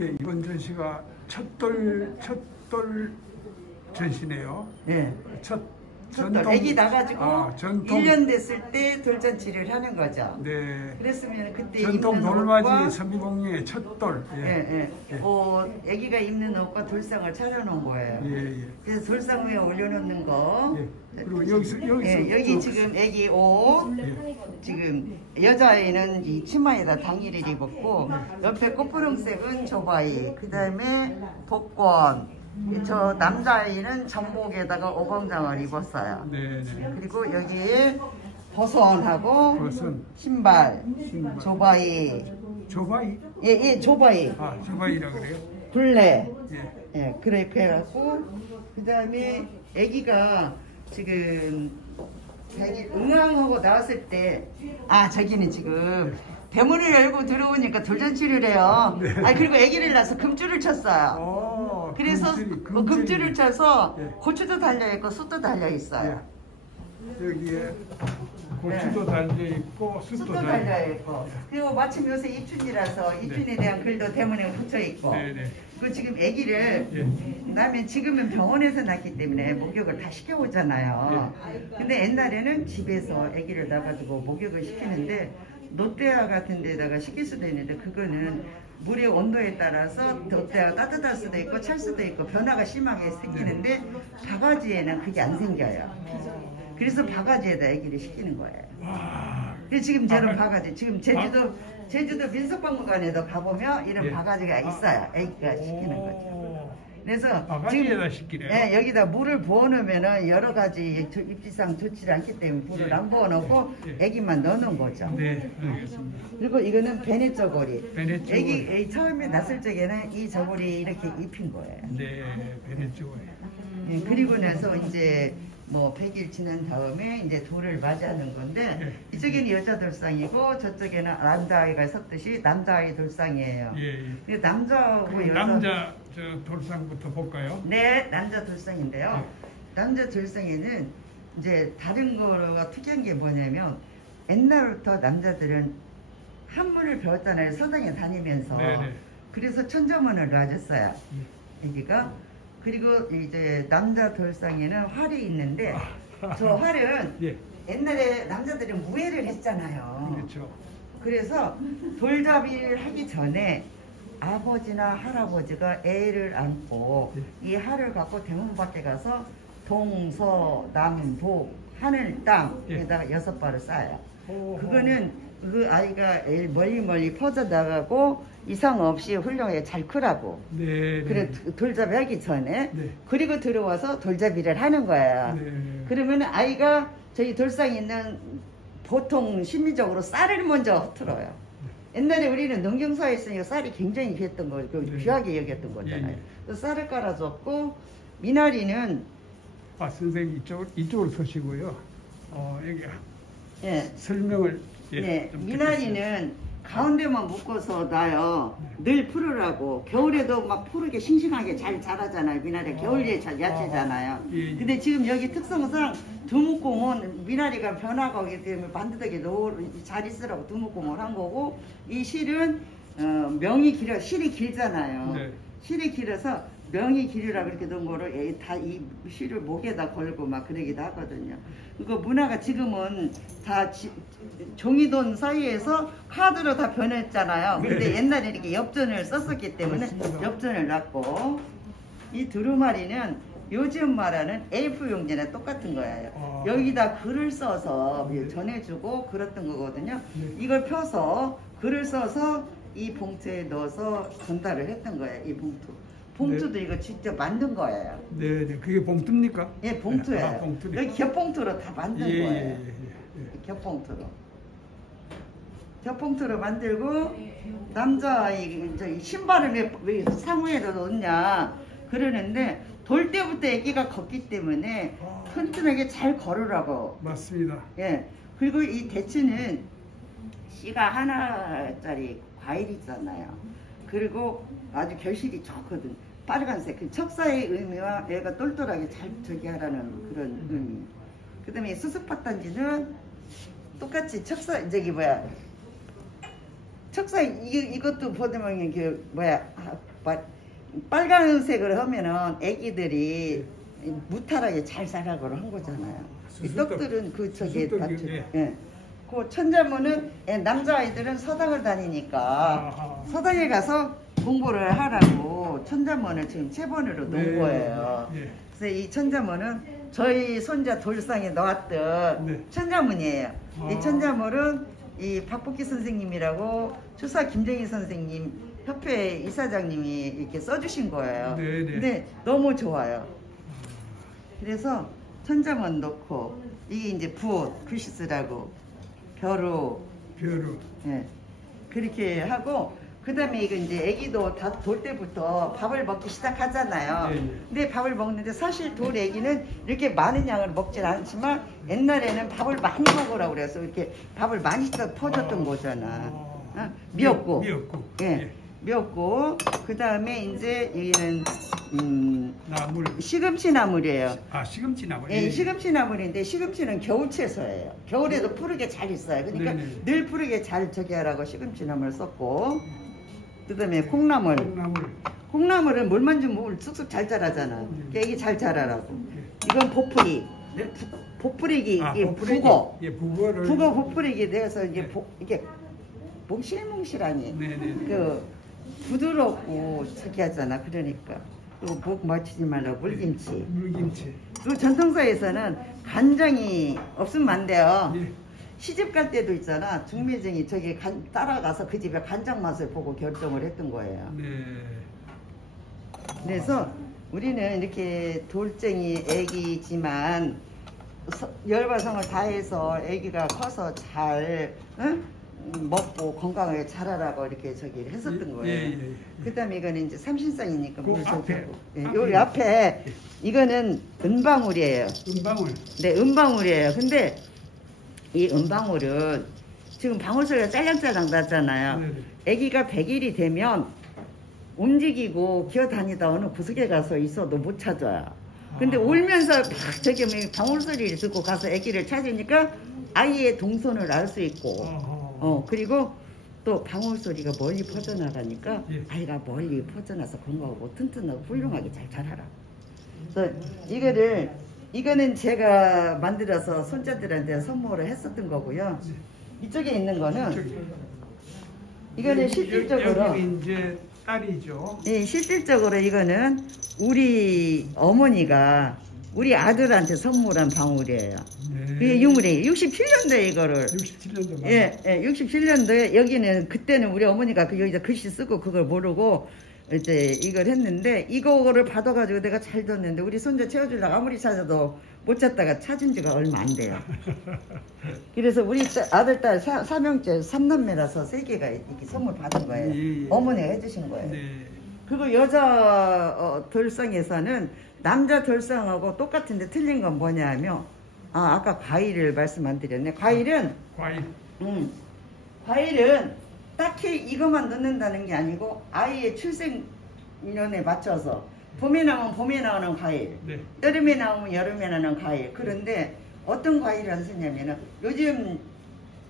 예, 이번 전시가 첫돌 전시네요. 네. 첫 전통. 애기 나가지고 전통. 1년 됐을 때 돌잔치를 하는 거죠. 네. 그랬으면 그때 전통 입는 돌맞이 옷과 선비공예의 첫돌. 예, 예. 애기가 입는 옷과 돌상을 차려놓은 거예요. 예, 예. 그래서 돌상 위에 올려놓는 거. 예. 그리고 여기서 예, 여기 지금 애기 옷. 예. 지금 여자아이는 이 치마에다 당일을 입었고 옆에 꽃분홍색은 조바이, 그 다음에 복권, 저 남자아이는 전복에다가 오봉장을 입었어요. 네, 네. 그리고 여기에 버선하고 버선. 신발, 조바이. 조바이? 예, 예, 조바이. 아, 조바이라 그래요? 둘레. 예. 예, 그렇게 해갖고 그 다음에 아기가 지금 자기 응왕하고 나왔을 때 저기는 지금 대문을 열고 들어오니까 돌잔치를 해요. 네. 그리고 아기를 낳아서 금줄을 쳤어요. 그래서 금줄을 쳐서 예. 고추도 달려있고 숯도 달려있어요. 예. 여기에 고추도 달려있고 숯도 달려있고 그리고 마침 요새 입춘이라서 입춘에 대한 글도 대문에 붙여있고 네네. 그 지금 아기를 낳으면 지금은 병원에서 낳기 때문에 목욕을 다 시켜오잖아요. 근데 옛날에는 집에서 아기를 낳아가지고 목욕을 시키는데 롯데아 같은 데다가 시킬 수도 있는데 그거는 물의 온도에 따라서 롯데아가 따뜻할 수도 있고 찰 수도 있고 변화가 심하게 생기는데 바가지에는 그게 안 생겨요. 그래서 바가지에다 아기를 시키는 거예요. 그래서 지금 저런 바가지 지금 제주도 민속박물관에도 가보면 이런 바가지가 있어요. 아기가 시키는 거죠. 그래서 바가지에다 시키네요. 예, 여기다 물을 부어놓으면은 여러 가지 입지상 좋지 않기 때문에 물을 안 부어놓고 아기만 넣는 거죠. 네, 알겠습니다. 그리고 이거는 베네 저고리. 베네 저고리. 아기 처음에 났을 적에는 이 저고리 이렇게 입힌 거예요. 네, 베네 저고리. 예, 그리고 나서 이제 뭐 100일 지난 다음에 이제 돌을 맞이하는 건데 이쪽에는 여자 돌상이고 저쪽에는 남자아이가 섰듯이 남자아이 돌상이에요. 예. 남자하고 여자 남자 저 돌상부터 볼까요? 네, 남자 돌상인데요. 남자 돌상에는 이제 다른 거가 특이한 게 뭐냐면 옛날부터 남자들은 한문을 배웠잖아요. 서당에 다니면서. 네네. 그래서 천자문을 놔줬어요. 여기가. 그리고 이제 남자 돌상에는 활이 있는데 저 활은 옛날에 남자들은 무예를 했잖아요. 그렇죠. 그래서 돌잡이를 하기 전에 아버지나 할아버지가 애를 안고 이 활을 갖고 대문 밖에 가서 동서남북 하늘 땅에다가 6발을 쏴요. 그거는 그 아이가 멀리 퍼져 나가고 이상 없이 훌륭하게 잘 크라고. 그래 돌잡이 하기 전에 그리고 들어와서 돌잡이를 하는 거야. 그러면 아이가 저희 돌상에 있는 보통 심리적으로 쌀을 먼저 흩어요. 옛날에 우리는 농경사에 있으니까 쌀이 굉장히 귀했던 거, 귀하게 여겼던 거잖아요. 그래서 쌀을 깔아줬고 미나리는 선생님 이쪽으로 서시고요. 여기 설명을 미나리는 가운데만 묶어서 놔요. 늘 푸르라고. 겨울에도 막 푸르게 싱싱하게 잘 자라잖아요. 미나리 겨울에 야채잖아요. 근데 지금 여기 특성상 두묵공은 미나리가 변화가 오기 때문에 반듯하게 잘 있으라고 두묵공을 한 거고 이 실은 명이 길어 실이 길잖아요. 실이 길어서 명이 길이라 그렇게 된 거를 다 이 실을 목에다 걸고 막 그러기도 하거든요. 그거 문화가 지금은 다 종이돈 사이에서 카드로 다 변했잖아요. 근데 옛날에 이렇게 엽전을 썼었기 때문에 엽전을 놨고 이 두루마리는 요즘 말하는 A4 용지나 똑같은 거예요. 여기다 글을 써서 전해주고 그랬던 거거든요. 이걸 펴서 글을 써서 이 봉투에 넣어서 전달을 했던 거예요. 이 봉투. 봉투도 이거 직접 만든 거예요. 네, 그게 봉투입니까? 예, 봉투예요. 여기 겹봉투로 다 만든 거예요. 겹봉투로. 겹봉투로 만들고 남자아이 신발을 왜 상우에다 넣냐 그러는데 돌 때부터 애기가 걷기 때문에 튼튼하게 잘 걸으라고. 맞습니다. 예. 그리고 이 대추는 씨가 하나짜리 과일이잖아요. 그리고 아주 결실이 좋거든. 빨간색. 그 척사의 의미와 애가 똘똘하게 잘 저기 하라는 그런 의미. 그 다음에 수수팥단지는 똑같이 척사, 척상 이것도 보면 그 뭐야 빨간색으로 하면은 애기들이 무탈하게 잘 자라고 한 거잖아요. 이 떡들은 그 저기 맞죠? 예. 그 천자문은 남자아이들은 서당을 다니니까 서당에 가서 공부를 하라고 천자문을 지금 체본으로 놓은 거예요. 그래서 이 천자문은 저희 손자 돌상에 나왔던 천자문이에요. 이 천자문은 이 박복기 선생님이라고 추사 김정희 선생님 협회 이사장님이 이렇게 써주신 거예요. 근데 너무 좋아요. 그래서 천자문 넣고 이게 이제 부옷 글씨 쓰라고 벼루 예. 그렇게 하고 그 다음에 이거 이제 애기도 다 돌 때부터 밥을 먹기 시작하잖아요. 근데 밥을 먹는데 사실 돌 애기는 이렇게 많은 양을 먹진 않지만 옛날에는 밥을 많이 먹으라고 그래서 이렇게 밥을 많이 퍼줬던 거잖아. 미역국. 예. 미역국. 그 다음에 이제 여기는 나물. 시금치 나물이에요. 아, 시금치 나물. 예, 시금치 나물인데 시금치는 겨울 채소예요. 겨울에도 푸르게 잘 있어요. 그러니까 늘 푸르게 잘 저기 하라고 시금치 나물 썼고, 그다음에 콩나물. 콩나물은 물만 주면 물 쑥쑥 잘 자라잖아. 이게 잘 자라라고. 이건 보풀이. 보풀이기. 이게 북어. 예, 북어를. 북어 보풀이기 돼서 이게 이게 몽실몽실하니. 그 부드럽고 저기 하잖아. 그러니까. 또 목 맞추지 말라고 물김치. 그 전통사에서는 간장이 없으면 안 돼요. 시집 갈 때도 있잖아. 중매쟁이 저기 따라가서 그 집에 간장 맛을 보고 결정을 했던 거예요. 그래서 우리는 이렇게 돌쟁이 애기지만 열과성을 다해서 애기가 커서 잘 먹고 건강하게 자라라고 이렇게 저기 했었던 거예요. 그 다음에 이거는 이제 삼신상이니까 물 저기고. 여기 앞에 이거는 은방울이에요. 네, 은방울이에요. 근데 이 은방울은 지금 방울소리가 짤랑짤랑 나잖아요. 아기가 100일이 되면 움직이고 기어다니다 어느 구석에 가서 있어도 못 찾아요. 근데 울면서 막 저기 방울소리를 듣고 가서 아기를 찾으니까 아이의 동선을 알 수 있고 그리고 또 방울소리가 멀리 퍼져나가니까 아이가 멀리 퍼져나서 건강하고 튼튼하고 훌륭하게 잘 자라라. 그래서 이거는 제가 만들어서 손자들한테 선물을 했었던 거고요. 이쪽에 있는 거는 이거는 실질적으로 여기 이제 딸이죠. 예, 실질적으로 이거는 우리 어머니가 우리 아들한테 선물한 방울이에요. 그게 유물이에요. 67년도에 이거를. 67년도. 예, 67년도에 여기는 그때는 우리 어머니가 여기다 글씨 쓰고 그걸 모르고 이제 이걸 했는데 이거를 받아가지고 내가 잘 뒀는데 우리 손자 채워주려고 아무리 찾아도 못 찾다가 찾은 지가 얼마 안 돼요. 그래서 우리 아들 딸 삼형제 3남매라서 3개가 이렇게 선물 받은 거예요. 어머니가 해주신 거예요. 그리고 여자 돌상에서는 남자 돌상하고 똑같은데 틀린 건 뭐냐면 아까 과일을 말씀 안 드렸네. 과일은 딱히 이것만 넣는다는 게 아니고 아이의 출생년에 맞춰서 봄에 나오면 봄에 나오는 과일, 여름에 나오면 여름에 나오는 과일. 그런데 어떤 과일을 안 쓰냐면은 요즘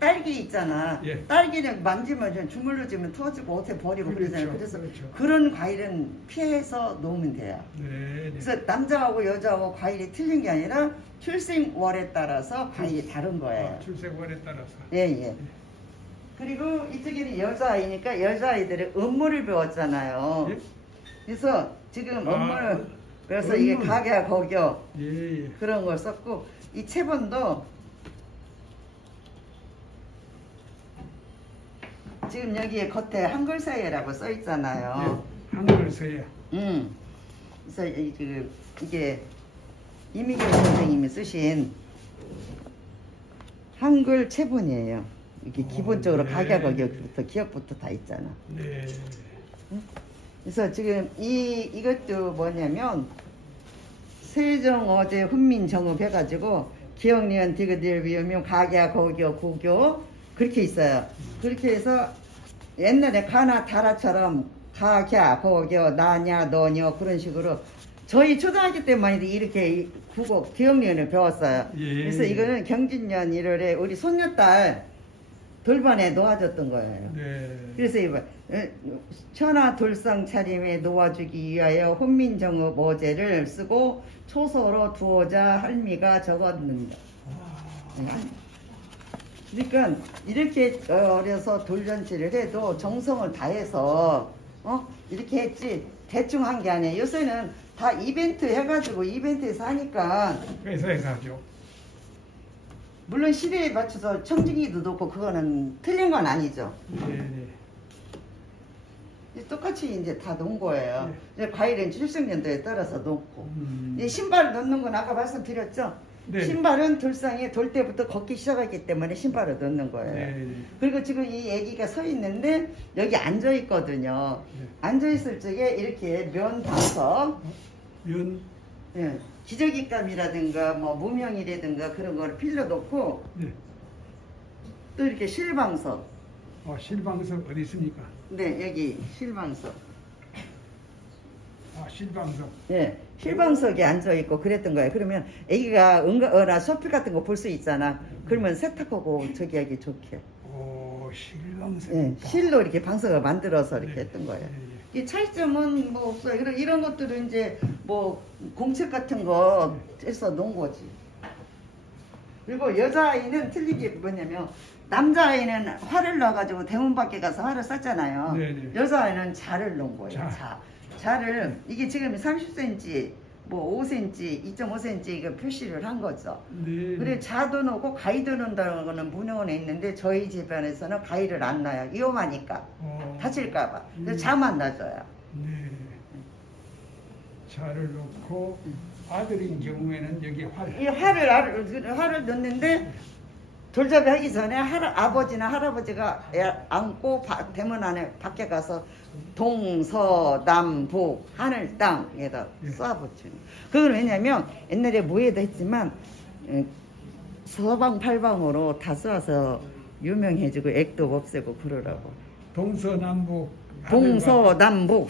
딸기 있잖아. 딸기는 만지면 주물러지면 터지고 어떻게 버리고 그러잖아요. 그래서 그런 과일은 피해서 놓으면 돼요. 그래서 남자하고 여자하고 과일이 틀린 게 아니라 출생월에 따라서 과일이 다른 거예요. 출생월에 따라서. 예. 그리고 이쪽에는 여자아이니까 여자아이들은 음모를 배웠잖아요. 그래서 지금 음모를 배워서 이게 가게야 거겨 그런 걸 썼고 이 체본도 지금 여기에 겉에 한글서예라고 써 있잖아요. 한글서예. 그래서 이게 이미경 선생님이 쓰신 한글 체본이에요. 이게 기본적으로 가격부터 기억부터 다 있잖아. 그래서 지금 이것도 뭐냐면 세종 어제 훈민 정읍 해가지고 기억니은 디귿을 위하면 가갸 거교 구교 그렇게 있어요. 그렇게 해서 옛날에 가나 다라처럼 가갸 거교 나냐 너냐 그런 식으로 저희 초등학교 때만 해도 이렇게 국어 기억니은을 배웠어요. 그래서 이거는 경진년 1월에 우리 손녀딸 돌반에 놓아줬던 거예요. 네. 그래서 이거 천하 돌상 차림에 놓아주기 위하여 혼민정읍 어제를 쓰고 초서로 두어자 할미가 적었는다. 그러니까 이렇게 어려서 돌잔치를 해도 정성을 다해서 이렇게 했지 대충 한 게 아니에요. 요새는 다 이벤트 해가지고 이벤트에서 하니까 회사에서 하죠. 물론 시대에 맞춰서 청진기도 놓고 그거는 틀린 건 아니죠. 네. 똑같이 이제 다 놓은 거예요. 이제 과일은 출생연도에 따라서 놓고. 이 신발을 넣는 건 아까 말씀드렸죠. 네. 신발은 돌상에 돌 때부터 걷기 시작했기 때문에 신발을 넣는 거예요. 네. 그리고 지금 이 애기가 서 있는데 여기 앉아 있거든요. 네. 앉아 있을 적에 이렇게 면 방석, 면. 예, 기저귀감이라든가 뭐 무명이라든가 그런 거를 필러 놓고 네. 또 이렇게 실방석. 실방석 어디 있습니까? 네, 여기 실방석. 실방석. 예, 실방석에 앉아 있고 그랬던 거예요. 그러면 애기가 소피 같은 거 볼 수 있잖아. 그러면 세탁하고 저기 하기 좋게. 실방석. 예, 실로 이렇게 방석을 만들어서 이렇게 했던 거예요. 네. 이 차이점은 뭐 없어요. 이런 것들은 이제 뭐 공책 같은 거 해서 놓은 거지. 그리고 여자아이는 틀린 게 뭐냐면 남자아이는 활을 넣어가지고 대문 밖에 가서 활을 쐈잖아요. 네네. 여자아이는 자를 놓은 거예요. 자. 자를 이게 지금 30cm, 뭐 5cm, 2.5cm 이거 표시를 한 거죠. 네. 그래 자도 넣고 가위도 넣는다는 거는 문헌에 있는데 저희 집안에서는 가위를 안 놔요. 위험하니까 다칠까봐. 그래서 자만 놔줘요. 네. 자를 놓고 아들인 경우에는 여기 활. 이 활을 넣는데 돌잡이 하기 전에 아버지나 할아버지가 안고 대문 안에 밖에 가서 동서남북 하늘 땅에다 쏴붙이는. 그건 왜냐면 옛날에 무예도 했지만 서방팔방으로 다 쏴서 유명해지고 액도 없애고 그러라고. 동서남북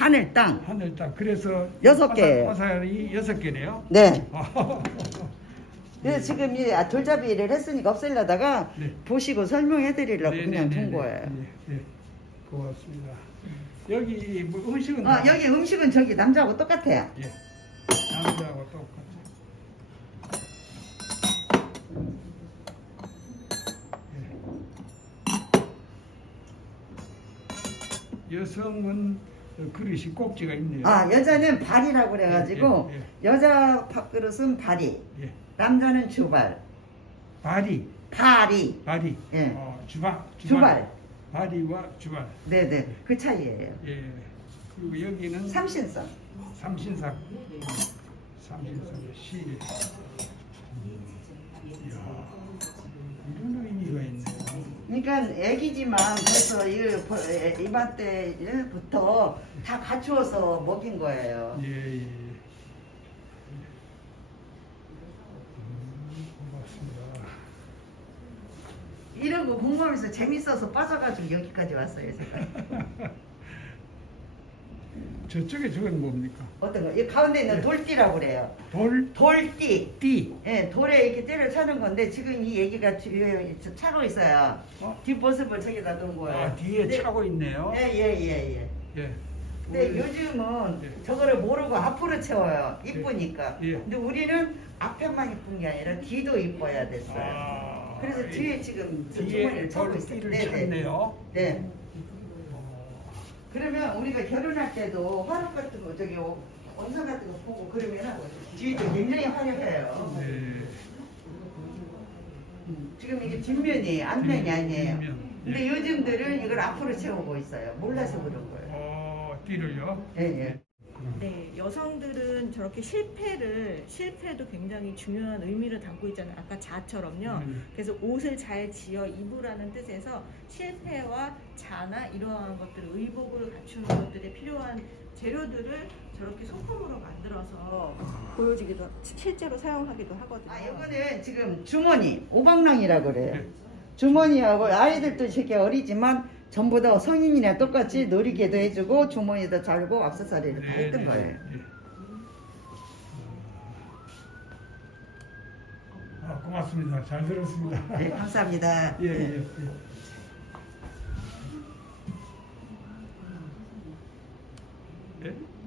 하늘 땅. 하늘 땅. 그래서 6개. 화살이 6개네요. 네. 그래서 지금 이 돌잡이를 했으니까 없애려다가 네. 보시고 설명해 드리려고 그냥 둔 거예요. 네. 고맙습니다. 여기 뭐 음식은 여기 음식은 저기 남자하고 똑같아요. 예. 남자하고 똑같아요. 여성은 그릇이 꼭지가 있네요. 여자는 발이라고 그래가지고 여자 밥그릇은 발이, 남자는 주발. 발이. 예. 주발. 발이와 주발. 네네. 그 차이예요. 예. 그리고 여기는 삼신상. 삼신상 시. 이야, 이런 의미가 있네요. 그러니까 애기지만 벌써 이맘때부터 다 갖추어서 먹인 거예요. 예. 고맙습니다. 이런 거 공부하면서 재밌어서 빠져가지고 여기까지 왔어요, 제가. 저쪽에 저건 뭡니까? 어떤 거? 이 가운데 있는 돌띠라고 그래요. 돌띠. 띠. 예, 돌에 이렇게 띠를 차는 건데 지금 이 애기가 차고 있어요. 뒷모습을 저기다 놓은 거예요. 뒤에 차고 있네요. 예. 근데 요즘은 저거를 모르고 앞으로 채워요. 이쁘니까. 근데 우리는 앞에만 이쁜 게 아니라 뒤도 이뻐야 됐어요. 그래서 뒤에 지금 주머니를 차고 있어요. 띠를 찼네요. 네. 그러면 우리가 결혼할 때도 화록 같은 거 저기 원상 같은 거 보고 그러면 뒤도 굉장히 화려해요. 네. 지금 이게 뒷면이 앞면이 아니에요. 뒷면. 근데 요즘들은 이걸 앞으로 채우고 있어요. 몰라서 그런 거예요. 띠를요? 예. 네, 여성들은 저렇게 실패도 굉장히 중요한 의미를 담고 있잖아요. 아까 자처럼요. 그래서 옷을 잘 지어 입으라는 뜻에서 실패와 자나 이러한 것들, 의복을 갖추는 것들에 필요한 재료들을 저렇게 소품으로 만들어서 보여주기도, 실제로 사용하기도 하거든요. 이거는 지금 주머니, 오방랑이라고 그래요. 주머니하고 아이들도 이렇게 어리지만 전부 다 성인이나 똑같이 놀이개도 해주고 주머니도 잘고 액세서리를 다 했던 거예요. 고맙습니다. 잘 들었습니다. 네, 감사합니다. 예. 예?